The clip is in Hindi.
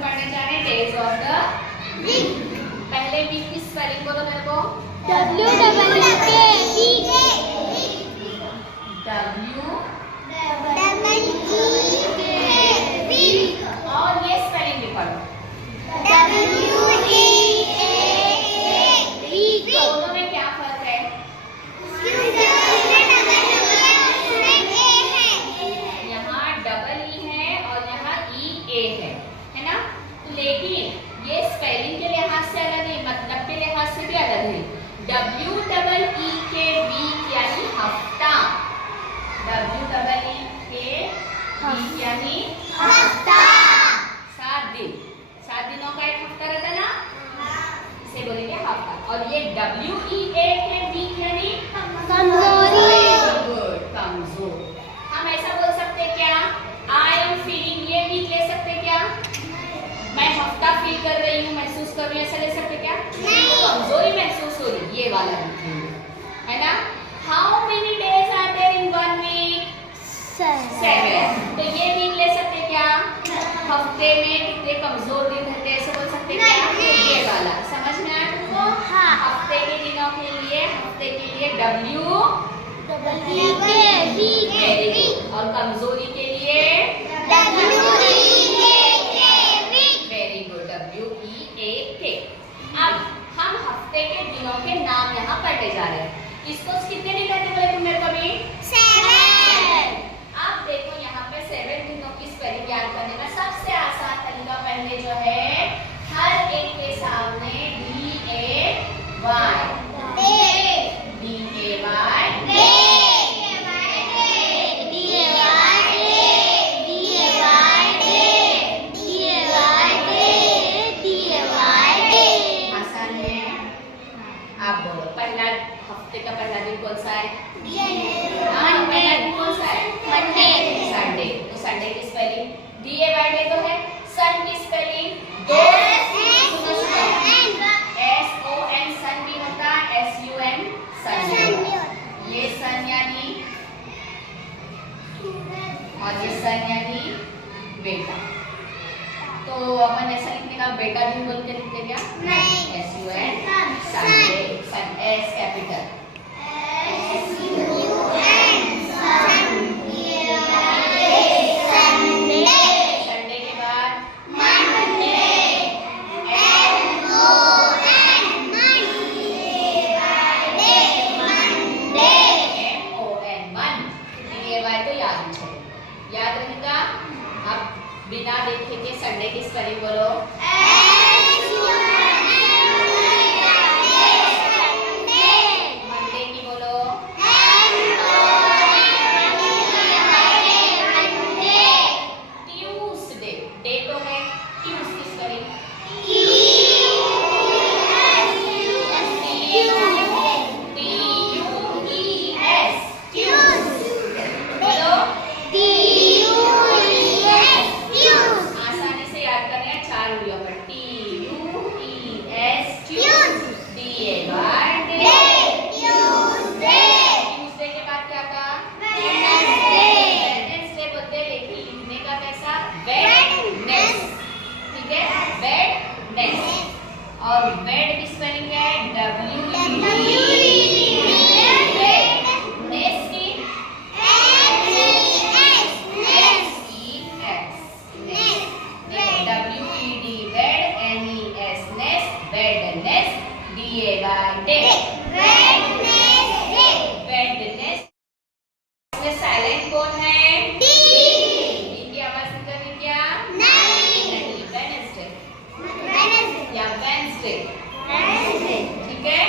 हम पढ़ने जा रहे हैं डेज ऑफ द वीक। पहले वीक की स्पेलिंग बोलो मेरे को। और ये स्पेलिंग भी पढ़ो। दोनों में क्या फर्क है? यहाँ डबल ई है और यहाँ ई ए है ना? तो लेकिन ये स्पेलिंग के लिहाज से अलग है, मतलब के लिहाज से भी अलग है। डब्ल्यू डबल ई के वीक यानी हफ्ता, डब्ल्यू डबल ई के वीक यानी हफ्ता, 7 दिन, 7 दिनों का एक हफ्ता रहता ना, इसे बोलेंगे हफ्ता। और ये डब्ल्यू ई ए के वीक यानी कमजोरी, कमजोर। हम ऐसा बोल सकते क्या? आई एम फीलिंग, ये वीक ले सकते क्या? मैं हफ्ता फील कर रही हूँ, महसूस कर रही हूँ, ऐसा ले सकते क्या? कमजोरी महसूस हो रही, ये वाला है ना? How many days are there in one week? 7। तो ये वीक ले सकते क्या? हफ्ते में कितने कमजोर दिन रहते हैं, ऐसे बोल सकते क्या? ये वाला समझ में आया तुमको? हाँ। हफ्ते के दिनों के लिए, हफ्ते के लिए डब्ल्यू और कमजोरी के लिए वेरी गुड, WEAK। अब हम हफ्ते के दिनों के नाम यहाँ पढ़ने जा रहे हैं। इसको कितने दिन कहते बोले तुम मेरे को भी? 7। अब देखो यहाँ पे 7 दिनों की स्पेलिंग याद करने का सबसे आसान तरीका पहले जो है, हर एक के सामने DAY हफ्ते का पहला दिन कौन सा है? पहला दिन कौन सा है? संडे। तो संडे की स्पेलिंग DAY तो है। सन की स्पेलिंग SON, सन भी होता है, SUN, सन। ये सन यानी, और ये सन यानी बेटा। तो अपन ऐसा लिखने का, बेटा दिन बोल के लिखते क्या? SUN, संडे, सन S कैपिटल, संडे के बाद याद रहेगा। अब बिना देखे के संडे की स्पेलिंग बोलो। मंडे की बोलो। ट्यूसडे, डे तो है, ट्यूस की स्पेलिंग और बेड की स्पेलिंग क्या है? साइलेंट कौन है? इनकी आवाज निकलनी क्या? नहीं, वेडनेसडे या वेडनेसडे, ठीक है।